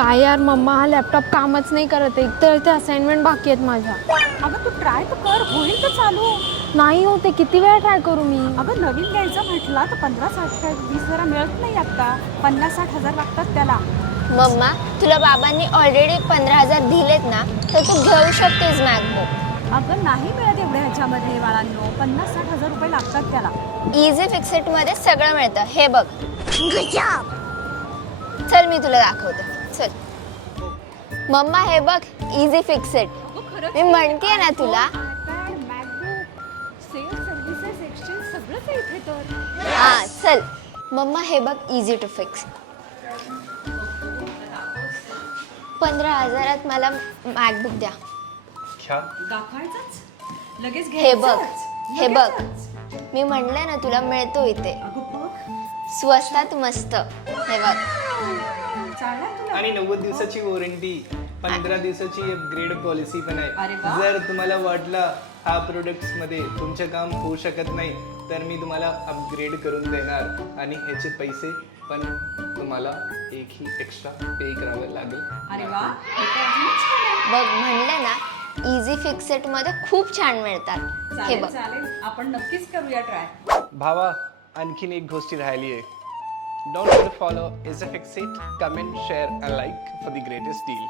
काय यार मम्मा, हा लॅपटॉप कामच नाही करत आहे. तर ते असाइनमेंट बाकी आहेत माझ्या. अगं तू ट्राय तर कर, होईल तर चालू. नाही होते, किती वेळा ट्राय करू मी? अगं नवीन घ्यायचं म्हटलं तर 15-20 मिळत नाही आता. 50-60 हजार लागतात त्याला. मम्मा, तुला बाबांनी ऑलरेडी 15,000 दिलेत ना, तर तू घेऊ शकतेस मॅकबुक. अगं नाही मिळत एवढ्या ह्याच्यामध्ये बाळांनो. 50-60 हजार रुपये लागतात त्याला. इझी फिक्सेट मध्ये सगळं मिळतं. हे बघ. चल मी तुला दाखवते. चल मम्मा, हे बघ, इझी फिक्सेट. मी म्हणतेय ना तुला. सेल सर्व्हिसेस एक्सचेंज सगळंच आहे इथे तर. हा चल मम्मा, हे बघ, इझी टू फिक्स. 15,000 मला मॅकबुक द्या. दाखवायचंच लगेच हे बघ, घ्यायचंच. हे बघ, लगेचच. मी म्हणलं ना तुला, मिळतो इथे अगं बघ, स्वस्तात मस्त. हे बघ. चालणार तुला. आणि 90 दिवसाची वॉरंटी, 15 दिवसाची अपग्रेड पॉलिसी पण अरे आहे. वा. जर तुम्हाला वाटलं हा प्रोडक्ट्स मध्ये तुमचं काम होऊ शकत नाही, तर मी तुम्हाला अपग्रेड करून देणार आणि ह्याचे पैसे पण तुम्हाला एकही एक्स्ट्रा पे करावं लागेल. अरे वा, हे तर अजूनच छान आहे. बघ, म्हणलं ना, इझी फिक्सेट मध्ये खूप छान मिळतात. हे चालेल बघ. चालेल, आपण नक्कीच करूया ट्राय. भावा, आणखीन एक गोष्टी राहिली आहे. Don't follow is a Fixit, comment, share and like for the greatest deal.